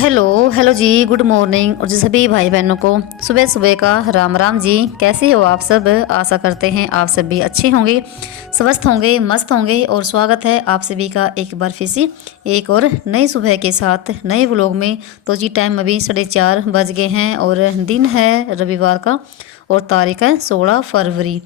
Hello hello जी, good morning. और जी सभी भाई बहनों को सुबह सुबह का राम राम जी। कैसे हो आप सब? आशा करते हैं आप सब भी अच्छे होंगे, स्वस्थ होंगे, मस्त होंगे। और स्वागत है आप सभी का एक बार फिर से एक और नई सुबह के साथ नए व्लॉग में। तो जी टाइम अभी 4:30 बज गए हैं और दिन है रविवार का और तारीख है 16 फरवरी।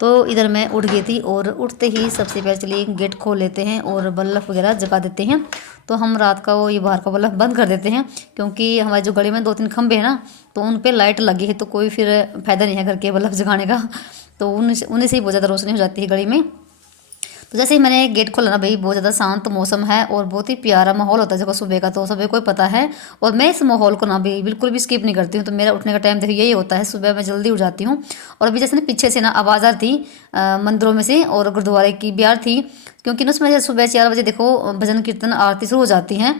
तो इधर मैं उठ गई थी और उठते ही सबसे पहले चलिए गेट खोल लेते हैं और बल्ब वगैरह जगा देते हैं। तो हम रात का वो ये बाहर का बल्ब बंद कर देते हैं, क्योंकि हमारे जो गली में 2-3 खंभे हैं ना, तो उन पे लाइट लगी है, तो कोई फिर फायदा नहीं है घर के बल्ब जगाने का। तो उन्हीं से ही बहुत ज़्यादा रोशनी हो जाती है गली में। तो जैसे ही मैंने गेट खोला ना भाई, बहुत ज़्यादा शांत मौसम है और बहुत ही प्यारा माहौल होता है जब सुबह का, तो सुबह को ही पता है। और मैं इस माहौल को ना भी बिल्कुल भी स्किप नहीं करती हूँ। तो मेरा उठने का टाइम देखिए यही होता है, सुबह मैं जल्दी उठ जाती हूँ। और अभी जैसे ना पीछे से ना आवाज़ आ रही थी मंदिरों में से और गुरुद्वारे की भी आ रही थी, क्योंकि ना उसमें सुबह 4 बजे देखो भजन कीर्तन आरती शुरू हो जाती हैं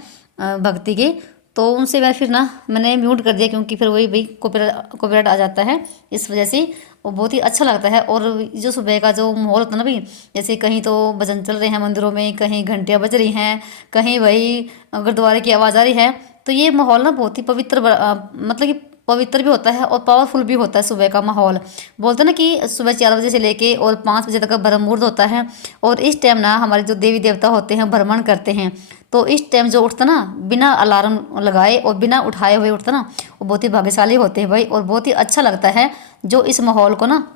भक्ति के। तो उनसे मैं फिर ना मैंने म्यूट कर दिया, क्योंकि फिर वही भाई कॉपीराइट आ जाता है, इस वजह से। वो बहुत ही अच्छा लगता है। और जो सुबह का जो माहौल होता है ना भाई, जैसे कहीं तो भजन चल रहे हैं मंदिरों में, कहीं घंटियाँ बज रही हैं, कहीं वही गुरुद्वारे की आवाज़ आ रही है। तो ये माहौल ना बहुत ही पवित्र मतलब कि पवित्र भी होता है और पावरफुल भी होता है सुबह का माहौल। बोलते हैं ना कि सुबह 4 बजे से लेके और 5 बजे तक का ब्रह्म मुहूर्त होता है। और इस टाइम ना हमारे जो देवी देवता होते हैं भ्रमण करते हैं। तो इस टाइम जो उठता ना बिना अलार्म लगाए और बिना उठाए हुए उठता ना, वो बहुत ही भाग्यशाली होते हैं भाई। और बहुत ही अच्छा लगता है जो इस माहौल को ना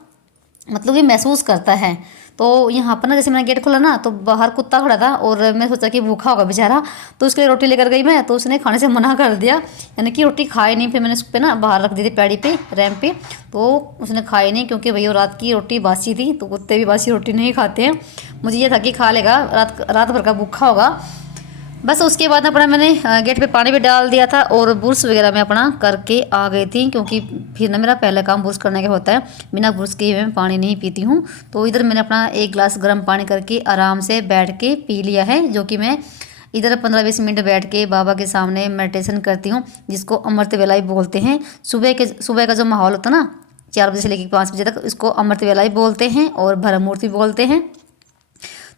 मतलब कि महसूस करता है। तो यहाँ पर ना जैसे मैंने गेट खोला ना, तो बाहर कुत्ता खड़ा था और मैं सोचा कि भूखा होगा बेचारा, तो उसके लिए रोटी लेकर गई मैं, तो उसने खाने से मना कर दिया, यानी कि रोटी खाई नहीं। फिर मैंने उस पर ना बाहर रख दी थी पैड़ी पे, रैम पे। तो उसने खाई नहीं, क्योंकि भैया रात की रोटी बासी थी, तो कुत्ते भी बासी रोटी नहीं खाते हैं। मुझे ये था कि खा लेगा, रात रात भर का भूखा होगा। बस उसके बाद अपना मैंने गेट पे पानी भी डाल दिया था और ब्रश वगैरह मैं अपना करके आ गई थी, क्योंकि फिर ना मेरा पहला काम ब्रश करने का होता है। बिना ब्रश के मैं पानी नहीं पीती हूँ। तो इधर मैंने अपना 1 गिलास गर्म पानी करके आराम से बैठ के पी लिया है, जो कि मैं इधर 15-20 मिनट बैठ के बाबा के सामने मेडिटेशन करती हूँ, जिसको अमृत वेला ही बोलते हैं। सुबह का जो माहौल होता है ना, 4 बजे से लेकर 5 बजे तक, इसको अमृत वेला ही बोलते हैं और ब्रह्म मुहूर्त भी बोलते हैं।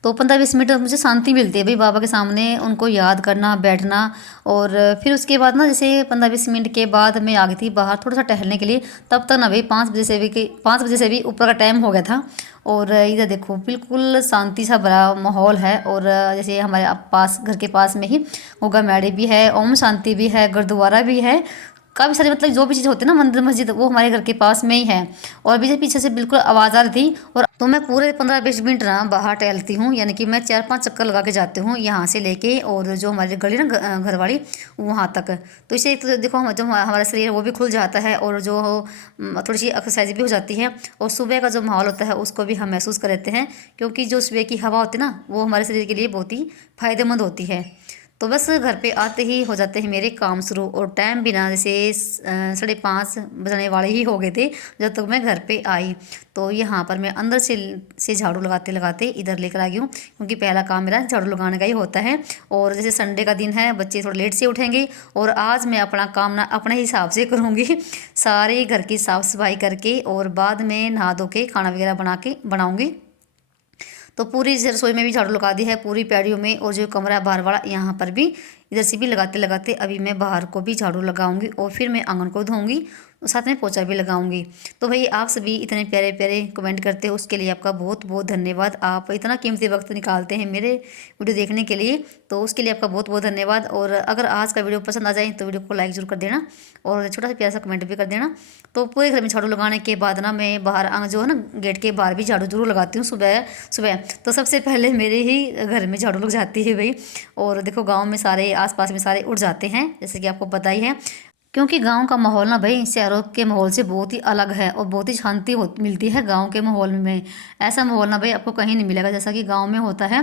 तो 15-20 मिनट मुझे शांति मिलती है भाई, बाबा के सामने उनको याद करना, बैठना। और फिर उसके बाद ना जैसे 15-20 मिनट के बाद मैं आ गई थी बाहर थोड़ा सा टहलने के लिए। तब तक ना भाई 5 बजे से भी ऊपर का टाइम हो गया था। और इधर देखो बिल्कुल शांति सा भरा माहौल है। और जैसे हमारे पास, घर के पास में ही होगा मैडी भी है, ओम शांति भी है, गुरुद्वारा भी है। काफ़ी सारी मतलब जो भी चीज़ होती है ना मंदिर मस्जिद, वो हमारे घर के पास में ही है। और अभी से पीछे से बिल्कुल आवाज़ आ रही थी। और तो मैं पूरे 15-20 मिनट ना बाहर टहलती हूँ, यानी कि मैं 4-5 चक्कर लगा के जाती हूँ यहाँ से लेके और जो हमारी गली ना घर वाली वहाँ तक। तो इससे एक तो देखो जो हमारा शरीर है वो भी खुल जाता है और जो थोड़ी सी एक्सरसाइज भी हो जाती है। और सुबह का जो माहौल होता है उसको भी हम महसूस कर लेते हैं, क्योंकि जो सुबह की हवा होती है ना, वो हमारे शरीर के लिए बहुत ही फायदेमंद होती है। तो बस घर पे आते ही हो जाते हैं मेरे काम शुरू। और टाइम भी ना जैसे 5:30 बजने वाले ही हो गए थे जब तक मैं घर पे आई। तो यहाँ पर मैं अंदर से झाड़ू लगाते लगाते इधर लेकर आ गई हूँ, क्योंकि पहला काम मेरा झाड़ू लगाने का ही होता है। और जैसे संडे का दिन है, बच्चे थोड़ा लेट से उठेंगे और आज मैं अपना काम ना अपने हिसाब से करूँगी। सारे घर की साफ़ सफाई करके और बाद में नहा धो के खाना वगैरह बनाऊँगी। तो पूरी रसोई में भी झाड़ू लगा दी है, पूरी पैड़ियों में, और जो कमरा बाहर वाला यहाँ पर भी, इधर से भी लगाते लगाते अभी मैं बाहर को भी झाड़ू लगाऊंगी और फिर मैं आंगन को धोऊंगी, साथ में पोछा भी लगाऊंगी। तो भाई आप सभी इतने प्यारे प्यारे कमेंट करते हो, उसके लिए आपका बहुत बहुत धन्यवाद। आप इतना कीमती वक्त निकालते हैं मेरे वीडियो देखने के लिए, तो उसके लिए आपका बहुत बहुत धन्यवाद। और अगर आज का वीडियो पसंद आ जाए तो वीडियो को लाइक जरूर कर देना और छोटा सा प्यारा सा कमेंट भी कर देना। तो पूरे घर में झाड़ू लगाने के बाद ना मैं बाहर जो है ना गेट के बाहर भी झाड़ू जरूर लगाती हूँ सुबह सुबह। तो सबसे पहले मेरे ही घर में झाड़ू लग जाती है भाई। और देखो गाँव में सारे आसपास में सारे उठ जाते हैं, जैसे कि आपको पता ही है, क्योंकि गांव का माहौल ना भाई शहरों के माहौल से बहुत ही अलग है और बहुत ही शांति मिलती है गांव के माहौल में। ऐसा माहौल ना भाई आपको कहीं नहीं मिलेगा जैसा कि गांव में होता है।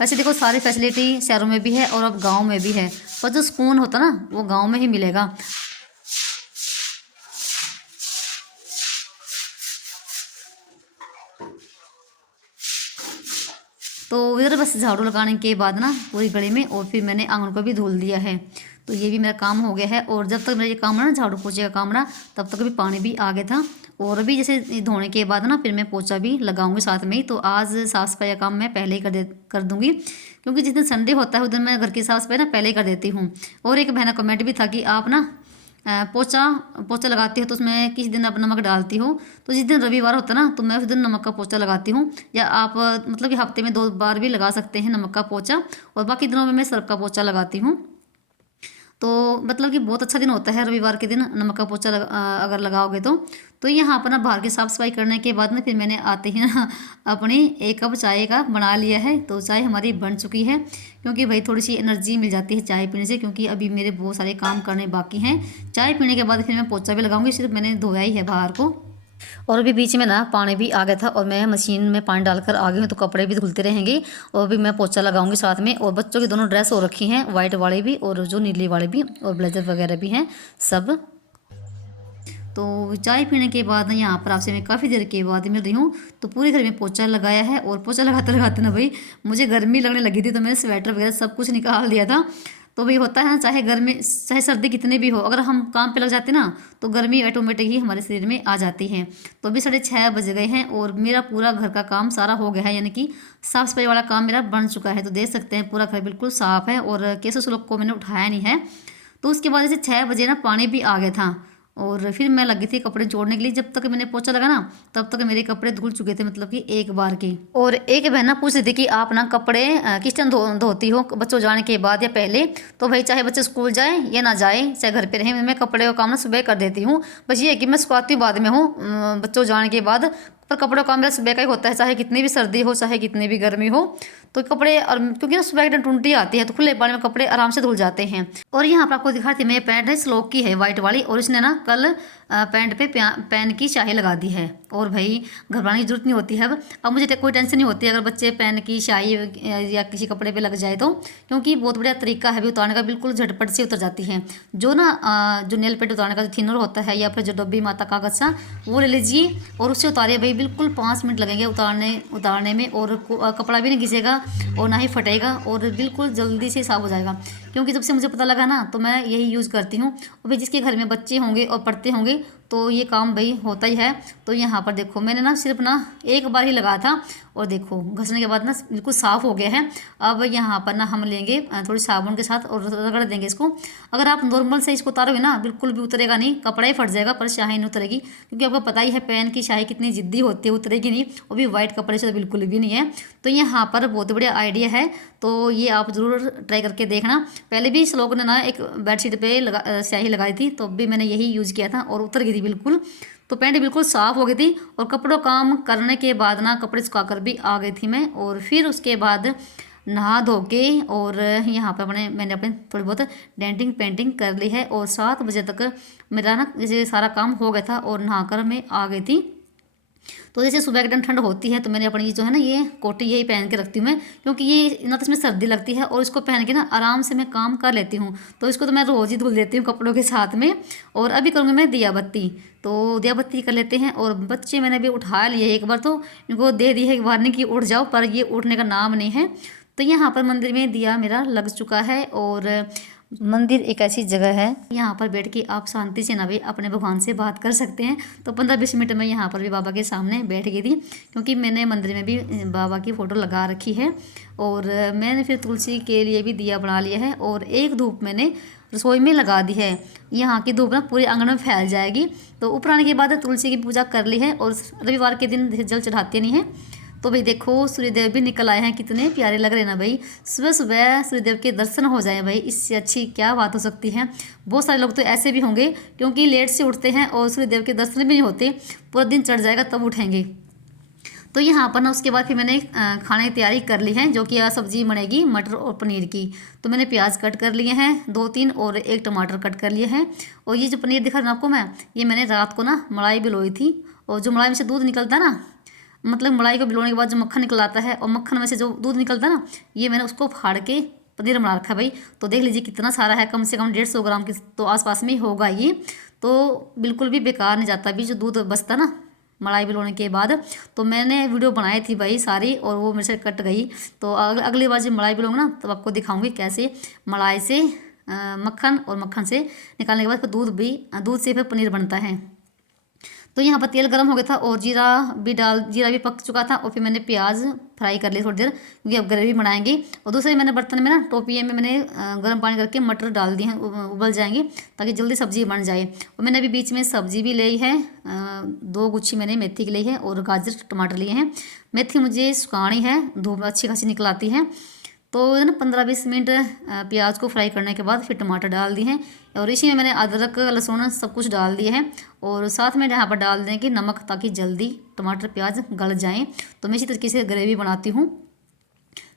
वैसे देखो सारी फैसिलिटी शहरों में भी है और अब गांव में भी है, पर जो सुकून होता ना वो गांव में ही मिलेगा। तो इधर बस झाड़ू लगाने के बाद ना पूरी गली में, और फिर मैंने आंगन को भी धुल दिया है। तो ये भी मेरा काम हो गया है। और जब तक मेरा ये काम ना झाड़ू पोछे का काम ना, तब तक भी पानी भी आ गया था। और अभी जैसे धोने के बाद ना फिर मैं पोछा भी लगाऊंगी साथ में ही। तो आज साफ़ सफाई का काम मैं पहले ही कर दूंगी, क्योंकि जिस दिन संडे होता है उस दिन मैं घर की साफ़ सफाई ना पहले ही कर देती हूँ। और एक बहना कमेंट भी था कि आप ना पोछा पोछा लगाती हो तो उसमें किस दिन आप नमक डालती हो। तो जिस दिन रविवार होता है ना तो मैं उस दिन नमक का पोछा लगाती हूँ, या आप मतलब कि हफ्ते में 2 बार भी लगा सकते हैं नमक का पोछा, और बाकी दिनों में मैं सर्फ का पोछा लगाती हूँ। तो मतलब कि बहुत अच्छा दिन होता है रविवार के दिन नमक का पोछा अगर लगाओगे तो यहाँ पर ना बाहर की साफ़ सफाई करने के बाद में फिर मैंने आते ही ना अपनी 1 कप चाय का बना लिया है। तो चाय हमारी बन चुकी है, क्योंकि भाई थोड़ी सी एनर्जी मिल जाती है चाय पीने से, क्योंकि अभी मेरे बहुत सारे काम करने बाकी हैं। चाय पीने के बाद फिर मैं पोछा भी लगाऊंगी, सिर्फ मैंने धोया ही है बाहर को। और अभी बीच में ना पानी भी आ गया था और मैं मशीन में पानी डालकर आ गई हूँ, तो कपड़े भी धुलते रहेंगे और अभी मैं पोछा लगाऊंगी साथ में। और बच्चों की दोनों ड्रेस हो रखी हैं, वाइट वाली भी और जो नीली वाली भी, और ब्लेजर वगैरह भी हैं सब। तो चाय पीने के बाद ना यहाँ पर आपसे मैं काफ़ी देर के बाद मिल रही हूँ। तो पूरे घर में पोछा लगाया है, और पोछा लगाते लगाते ना भाई मुझे गर्मी लगने लगी थी, तो मैंने स्वेटर वगैरह सब कुछ निकाल दिया था। तो भाई होता है ना, चाहे गर्मी चाहे सर्दी कितनी भी हो, अगर हम काम पे लग जाते ना तो गर्मी ऑटोमेटिक ही हमारे शरीर में आ जाती है। तो अभी 6:30 बज गए हैं और मेरा पूरा घर का काम सारा हो गया है, यानी कि साफ़ सफाई वाला काम मेरा बन चुका है। तो देख सकते हैं पूरा घर बिल्कुल साफ़ है, और केसो सुलभ को मैंने उठाया नहीं है। तो उसके बाद जैसे 6 बजे ना पानी भी आ गया था, और फिर मैं लगी थी कपड़े जोड़ने के लिए। जब तक मैंने पोछा लगा ना तब तक मेरे कपड़े धुल चुके थे, मतलब कि एक बार के। और एक बहन ना पूछ रही थी कि आप ना कपड़े किस टाइम धोती हो, बच्चों जाने के बाद या पहले। तो भाई चाहे बच्चे स्कूल जाए या ना जाए, चाहे घर पे रहें, मैं कपड़े का काम ना सुबह कर देती हूँ। बस ये है कि मैं सुखाती हूँ बाद में हूँ, बच्चों जाने के बाद। पर कपड़ों का मेरा सुबह का ही होता है, चाहे कितनी भी सर्दी हो चाहे कितनी भी गर्मी हो। तो कपड़े, और क्योंकि ना सुबह एकदम टूंटी आती है तो खुले पानी में कपड़े आराम से धुल जाते हैं। और यहाँ पर आपको दिखाती मेरी पैंट है स्लोक की है, वाइट वाली, और इसने ना कल पैंट पे पेन की स्याही लगा दी है। और भाई घबराने की जरूरत नहीं होती है। अब मुझे कोई टेंशन नहीं होती अगर बच्चे पेन की स्याही या किसी कपड़े पे लग जाए तो, क्योंकि बहुत बढ़िया तरीका है भी उतारने का, बिल्कुल झटपट से उतर जाती है। जो ना जो नेल पेंट उतारने का जो थिनर होता है, या फिर जो डब्बी माता कागज सा, वो ले लीजिए और उससे उतारिए भाई, बिल्कुल 5 मिनट लगेंगे उतारने में, और कपड़ा भी नहीं घिसेगा और ना ही फटेगा, और बिल्कुल जल्दी से साफ हो जाएगा। क्योंकि जब से मुझे पता लगा ना तो मैं यही यूज़ करती हूँ। और भाई जिसके घर में बच्चे होंगे और पढ़ते होंगे तो ये काम भाई होता ही है। तो यहाँ पर देखो मैंने ना सिर्फ ना एक बार ही लगाया था, और देखो घसने के बाद ना बिल्कुल साफ़ हो गया है। अब यहाँ पर ना हम लेंगे थोड़ी साबुन के साथ और रगड़ देंगे इसको। अगर आप नॉर्मल से इसको उतारोगे ना बिल्कुल भी उतरेगा नहीं, कपड़ा ही फट जाएगा, पर स्याही नहीं उतरेगी, क्योंकि आपको पता ही है पेन की स्याही कितनी जिद्दी होती है, उतरेगी नहीं, वो भी वाइट कपड़े से तो बिल्कुल भी नहीं है। तो यहाँ पर बहुत बढ़िया आइडिया है, तो ये आप ज़रूर ट्राई करके देखना। पहले भी इस लोग ने ना एक बेडशीट पे स्याही लगाई थी, तो भी मैंने यही यूज़ किया था और उतर गई थी बिल्कुल। तो पैंट बिल्कुल साफ़ हो गई थी, और कपड़ों काम करने के बाद ना कपड़े सुखाकर भी आ गई थी मैं। और फिर उसके बाद नहा धो के और यहाँ पर मैंने अपने थोड़ी बहुत डेंटिंग पेंटिंग कर ली है। और 7 बजे तक मेरा ना जैसे सारा काम हो गया था, और नहा कर मैं आ गई थी। तो जैसे सुबह एकदम ठंड होती है तो मैंने अपनी जो है ना ये कोटी यही पहन के रखती हूँ मैं, क्योंकि ये ना तो इसमें सर्दी लगती है, और इसको पहन के ना आराम से मैं काम कर लेती हूँ। तो इसको तो मैं रोज़ ही धुल देती हूँ कपड़ों के साथ में। और अभी करूँगी मैं दिया बत्ती, तो दिया बत्ती कर लेते हैं। और बच्चे मैंने अभी उठा लिए एक बार, तो इनको दे दी है वार्निंग कि उठ जाओ, पर ये उठने का नाम नहीं है। तो यहाँ पर मंदिर में दिया मेरा लग चुका है, और मंदिर एक ऐसी जगह है यहाँ पर बैठ के आप शांति से ना भी अपने भगवान से बात कर सकते हैं। तो 15-20 मिनट में यहाँ पर भी बाबा के सामने बैठ गई थी, क्योंकि मैंने मंदिर में भी बाबा की फ़ोटो लगा रखी है। और मैंने फिर तुलसी के लिए भी दिया बना लिया है, और एक धूप मैंने रसोई में लगा दी है। यहाँ की धूप ना पूरे आंगन में फैल जाएगी। तो ऊपर आने के बाद तुलसी की पूजा कर ली है, और रविवार के दिन जल चढ़ाते नहीं है। तो भाई देखो सूर्यदेव भी निकल आए हैं, कितने प्यारे लग रहे हैं ना भाई। सुबह सुबह सूर्यदेव के दर्शन हो जाए भाई, इससे अच्छी क्या बात हो सकती है। बहुत सारे लोग तो ऐसे भी होंगे क्योंकि लेट से उठते हैं और सूर्यदेव के दर्शन भी नहीं होते, पूरा दिन चढ़ जाएगा तब उठेंगे। तो यहाँ पर ना उसके बाद फिर मैंने खाने की तैयारी कर ली है, जो कि सब्जी बनेगी मटर और पनीर की। तो मैंने प्याज कट कर लिए हैं 2-3, और 1 टमाटर कट कर लिए हैं। और ये जो पनीर दिखा रहा हूँ आपको मैं, ये मैंने रात को ना मलाई भिगोई थी। और जो मलाई में से दूध निकलता है ना, मतलब मलाई को भिगोने के बाद जो मक्खन निकल आता है, और मक्खन में से जो दूध निकलता है ना, ये मैंने उसको फाड़ के पनीर बना रखा है भाई। तो देख लीजिए कितना सारा है, कम से कम 150 ग्राम के तो आसपास में ही होगा ये। तो बिल्कुल भी बेकार नहीं जाता भी जो दूध बचता ना मलाई भिगोने के बाद। तो मैंने वीडियो बनाई थी भाई सारी, और वो मेरे से कट गई। तो अगली बार जब मलाई भिगोऊंगी ना तब आपको दिखाऊंगी कैसे मलाई से मक्खन, और मक्खन से निकालने के बाद फिर दूध से फिर पनीर बनता है। तो यहाँ पर तेल गर्म हो गया था और जीरा भी पक चुका था। और फिर मैंने प्याज फ्राई कर लिया थोड़ी देर, क्योंकि अब ग्रेवी बनाएंगे। और दूसरे मैंने बर्तन में ना टोपिए में मैंने गर्म पानी करके मटर डाल दिए हैं, उबल जाएंगे ताकि जल्दी सब्जी बन जाए। और मैंने अभी बीच में सब्जी भी ली है, 2 गुच्छी मैंने मेथी की ली है और गाजर टमाटर लिए हैं। मेथी मुझे सुखानी है, धूप अच्छी खासी निकल आती है। तो ना 15-20 मिनट प्याज को फ्राई करने के बाद फिर टमाटर डाल दिए हैं। और इसी में मैंने अदरक लहसुन सब कुछ डाल दिया है। और साथ में यहाँ पर डाल देंगे नमक, ताकि जल्दी टमाटर प्याज गल जाएं। तो मैं इसी तरीके से ग्रेवी बनाती हूँ।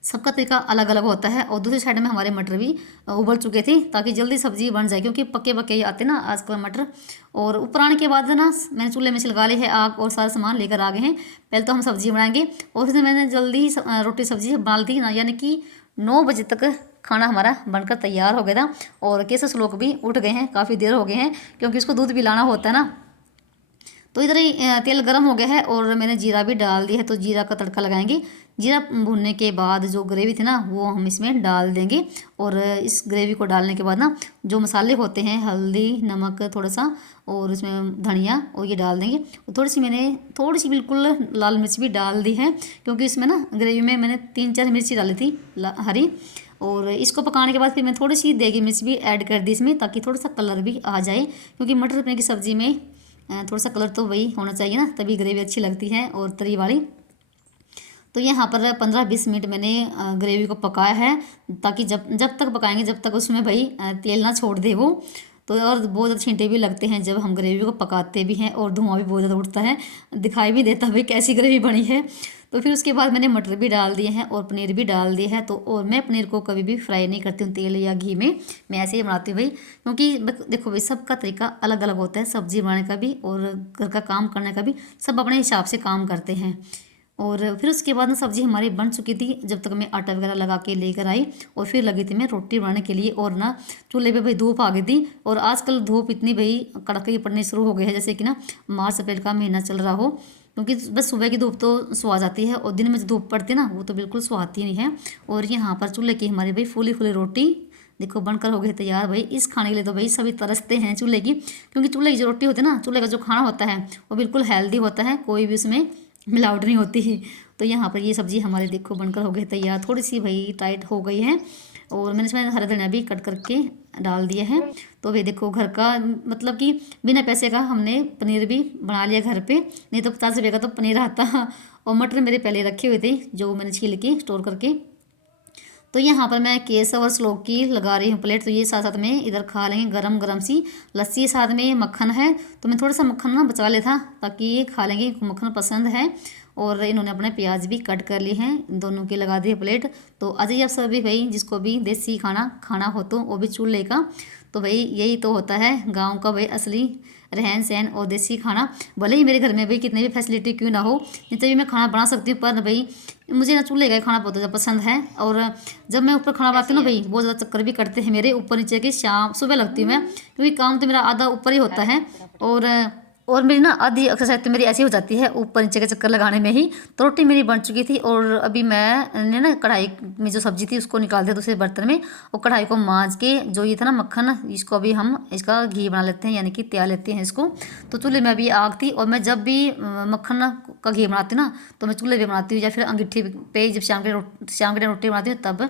सबका तरीका अलग अलग होता है। और दूसरी साइड में हमारे मटर भी उबल चुके थे, ताकि जल्दी सब्जी बन जाए, क्योंकि पके पके ही आते ना आजकल मटर। और ऊपर आने के बाद ना मैंने चूल्हे में छिलका ली है आग, और सारा सामान लेकर आ गए हैं। पहले तो हम सब्जी बनाएंगे, और फिर मैंने जल्दी रोटी सब्जी डाल दी ना, यानी कि 9 बजे तक खाना हमारा बनकर तैयार हो गया था। और केसस लोग भी उठ गए हैं, काफ़ी देर हो गए हैं, क्योंकि उसको दूध भी लाना होता है ना। तो इधर ही तेल गर्म हो गया है और मैंने जीरा भी डाल दिया है। तो जीरा का तड़का लगाएंगे। जीरा भुनने के बाद जो ग्रेवी थी ना वो हम इसमें डाल देंगे। और इस ग्रेवी को डालने के बाद ना जो मसाले होते हैं, हल्दी, नमक थोड़ा सा, और इसमें धनिया, और ये डाल देंगे। और मैंने थोड़ी सी बिल्कुल लाल मिर्च भी डाल दी है, क्योंकि इसमें ना ग्रेवी में मैंने 3-4 मिर्ची डाली थी हरी। और इसको पकाने के बाद फिर मैं थोड़ी सी देगी मिर्च भी ऐड कर दी इसमें, ताकि थोड़ा सा कलर भी आ जाए, क्योंकि मटर पनीर की सब्ज़ी में थोड़ा सा कलर तो वही होना चाहिए ना, तभी ग्रेवी अच्छी लगती है और तरी वाली। तो यहाँ पर 15-20 मिनट मैंने ग्रेवी को पकाया है, ताकि जब तक पकाएंगे जब तक उसमें भाई तेल ना छोड़ दे वो। तो और बहुत ज़्यादा छींटे भी लगते हैं जब हम ग्रेवी को पकाते भी हैं, और धुआं भी बहुत ज़्यादा उठता है, दिखाई भी देता भाई कैसी ग्रेवी बनी है। तो फिर उसके बाद मैंने मटर भी डाल दिए हैं और पनीर भी डाल दिया है। तो और मैं पनीर को कभी भी फ्राई नहीं करती हूँ तेल या घी में, मैं ऐसे ही बनाती हूँ भाई, क्योंकि देखो भाई सबका तरीका अलग अलग होता है, सब्जी बनाने का भी और घर का काम करने का भी, सब अपने हिसाब से काम करते हैं। और फिर उसके बाद ना सब्ज़ी हमारी बन चुकी थी, जब तक मैं आटा वगैरह लगा के लेकर आई। और फिर लगी थी मैं रोटी बनाने के लिए। और ना चूल्हे पे भाई धूप आ गई थी, और आजकल धूप इतनी भाई कड़ाके की पड़नी शुरू हो गई है, जैसे कि ना मार्च अप्रैल का महीना चल रहा हो। क्योंकि बस सुबह की धूप तो सुहा जाती है, और दिन में जो धूप पड़ती है ना वो तो बिल्कुल सुहाती नहीं है। और यहाँ पर चूल्हे की हमारी भाई फूली फूली रोटी देखो बनकर हो गई तैयार। भाई इस खाने के लिए तो भाई सभी तरसते हैं चूल्हे की, क्योंकि चूल्हे की जो रोटी होती है ना, चूल्हे का जो खाना होता है वो बिल्कुल हेल्दी होता है, कोई भी उसमें मिलावट नहीं होती है। तो यहाँ पर ये सब्ज़ी हमारी देखो बनकर हो गई तैयार, थोड़ी सी भाई टाइट हो गई है। और मैंने इसमें हरा धनिया भी कट करके डाल दिया है। तो भाई देखो घर का मतलब कि बिना पैसे का हमने पनीर भी बना लिया घर पे, नहीं तो 50 रुपये का तो पनीर आता। और मटर मेरे पहले रखे हुए थे जो मैंने छील के स्टोर करके। तो यहाँ पर मैं केसर और श्लोक की लगा रही हूँ प्लेट। तो ये साथ साथ में इधर खा लेंगे गरम गरम सी लस्सी, साथ में मक्खन है। तो मैं थोड़ा सा मक्खन ना बचा लेता, ताकि ये खा लेंगे, मक्खन पसंद है। और इन्होंने अपने प्याज भी कट कर लिए हैं, दोनों की लगा दी प्लेट। तो आ जाइए आप सभी भाई, जिसको भी देसी खाना खाना हो तो वो भी चूल्हे का। तो भाई यही तो होता है गांव का भाई असली रहन सहन और देसी खाना। भले ही मेरे घर में भाई कितनी भी फैसिलिटी क्यों ना हो, जितने भी मैं खाना बना सकती हूँ, पर भाई मुझे ना चूल्हे का खाना बहुत ज़्यादा पसंद है। और जब मैं ऊपर खाना बनाती हूँ ना भाई, बहुत ज़्यादा चक्कर भी करते हैं मेरे ऊपर नीचे की, शाम सुबह लगती हूँ मैं, क्योंकि काम तो मेरा आधा ऊपर ही होता है। और मेरी ना आधी एक्सरसाइज तो मेरी ऐसी हो जाती है ऊपर नीचे के चक्कर लगाने में ही। तो रोटी मेरी बन चुकी थी, और अभी मैंने ना कढ़ाई में जो सब्जी थी उसको निकाल दिया दूसरे बर्तन में। और कढ़ाई को मांज के जो ये था ना मक्खन, इसको अभी हम इसका घी बना लेते हैं, यानी कि तैयार लेते हैं इसको। तो चूल्हे में अभी आग थी, और मैं जब भी मक्खन का घी बनाती हूँ ना, तो मैं चूल्हे पर बनाती हूँ, या फिर अंगीठी पे जब शाम के टाइम रोटी बनाती हूँ तब।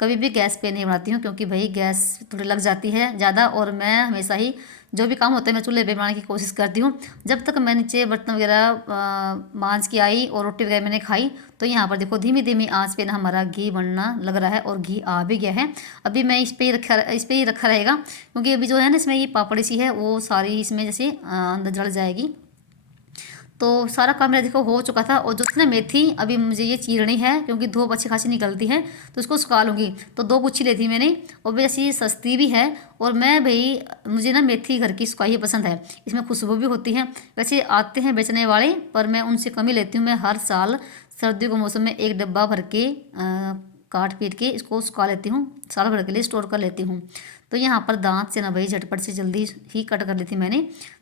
कभी भी गैस पे नहीं बनाती हूँ, क्योंकि भाई गैस थोड़ी लग जाती है ज़्यादा। और मैं हमेशा ही जो भी काम होता है मैं चूल्हे पे बनाने की कोशिश करती हूँ। जब तक मैं नीचे बर्तन वगैरह मांज के आई और रोटी वगैरह मैंने खाई, तो यहाँ पर देखो धीमी धीमी आंच पे ना हमारा घी बनना लग रहा है, और घी आ भी गया है। अभी मैं इस पे ही रखा रहेगा, क्योंकि अभी जो है ना इसमें ये पापड़ी सी है वो सारी इसमें जैसे अंदर जल जाएगी। तो सारा काम मेरा देखो हो चुका था। और जो थी ना मेथी, अभी मुझे ये चीरनी है, क्योंकि धूप अच्छी खासी निकलती है, तो इसको सुखा लूँगी। तो 2 गुच्छी ली थी मैंने, और वैसे सस्ती भी है। और मैं भाई मुझे ना मेथी घर की सुखाई पसंद है, इसमें खुशबू भी होती है। वैसे आते हैं बेचने वाले, पर मैं उनसे कम ही लेती हूँ। मैं हर साल सर्दियों के मौसम में 1 डब्बा भर के काट पीट के इसको सुखा लेती हूँ, साल भर के लिए स्टोर कर लेती हूँ। तो यहाँ पर दांत से ना भाई झटपट से जल्दी ही कट कर ली थी मैंने।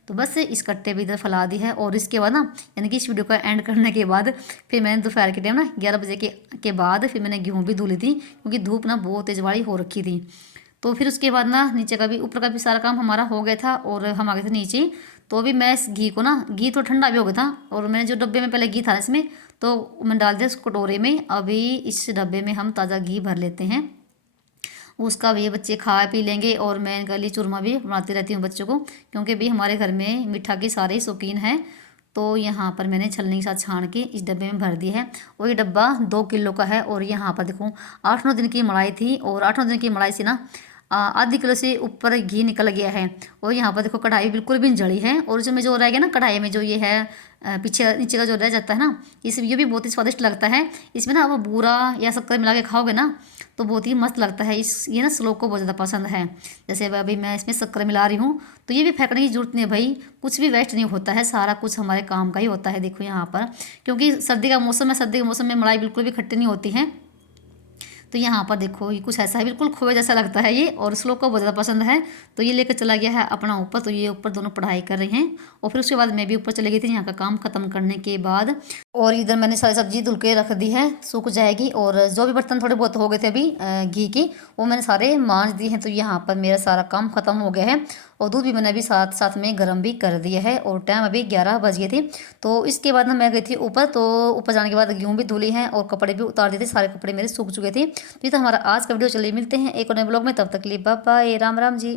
तो बस इस कट्टे भी इधर फैला दी है। और इसके बाद ना, यानी कि इस वीडियो का एंड करने के बाद फिर मैंने दोपहर के टाइम ना 11 बजे के बाद फिर मैंने गेहूँ भी धो ली थी, क्योंकि धूप ना बहुत तेज वाली हो रखी थी। तो फिर उसके बाद ना नीचे का भी ऊपर का भी सारा काम हमारा हो गया था, और हम आ गए थे नीचे। तो अभी मैं इस घी को ना, घी तो ठंडा भी हो गया था और मैंने जो डब्बे में पहले घी था इसमें, तो मैं डाल दिया उस कटोरे में। अभी इस डब्बे में हम ताज़ा घी भर लेते हैं, उसका भी बच्चे खा पी लेंगे। और मैं इनका लिए चूरमा भी बनाती रहती हूँ बच्चों को, क्योंकि भी हमारे घर में मीठा के सारे ही शौकीन हैं। तो यहाँ पर मैंने छलनी के साथ छान के इस डब्बे में भर दिया है, और ये डब्बा 2 किलो का है। और यहाँ पर देखो 8-9 दिन की मलाई थी, और 8-9 दिन की मलाई से ना आधी किलो से ऊपर घी निकल गया है। और यहाँ पर देखो कढ़ाई बिल्कुल भी नहीं जली है, और इसमें जो रह गया ना कढ़ाई में जो ये है पीछे नीचे का जो रह जाता है ना, इस ये भी बहुत ही स्वादिष्ट लगता है। इसमें ना आप बूरा या शक्कर मिला के खाओगे ना तो बहुत ही मस्त लगता है। ये ना श्लोक को बहुत ज़्यादा पसंद है। जैसे अभी मैं इसमें शक्कर मिला रही हूँ, तो ये भी फेंकने की जरूरत नहीं है भाई, कुछ भी वेस्ट नहीं होता है, सारा कुछ हमारे काम का ही होता है। देखो यहाँ पर, क्योंकि सर्दी का मौसम है, सर्दी के मौसम में मलाई बिल्कुल भी खट्टी नहीं होती है। तो यहाँ पर देखो ये कुछ ऐसा है, बिल्कुल खोए जैसा लगता है ये, और श्लोक को बहुत ज़्यादा पसंद है। तो ये लेकर चला गया है अपना ऊपर, तो ये ऊपर दोनों पढ़ाई कर रहे हैं। और फिर उसके बाद मैं भी ऊपर चली गई थी यहाँ का काम ख़त्म करने के बाद। और इधर मैंने सारी सब्जी धुल के रख दी है, सूख जाएगी। और जो भी बर्तन थोड़े बहुत हो गए थे अभी घी की, वो मैंने सारे मांज दिए हैं। तो यहाँ पर मेरा सारा काम ख़त्म हो गया है, और दूध भी मैंने अभी साथ साथ में गर्म भी कर दिया है। और टाइम अभी 11 बज गए थे। तो इसके बाद ना मैं गई थी ऊपर, तो ऊपर जाने के बाद गेहूँ भी धुली हैं और कपड़े भी उतार दिए थे, सारे कपड़े मेरे सूख चुके थे। तो ये तो हमारा आज का वीडियो। चलिए मिलते हैं एक और नए ब्लॉग में, तब तक के लिए बाय बाय, राम राम जी।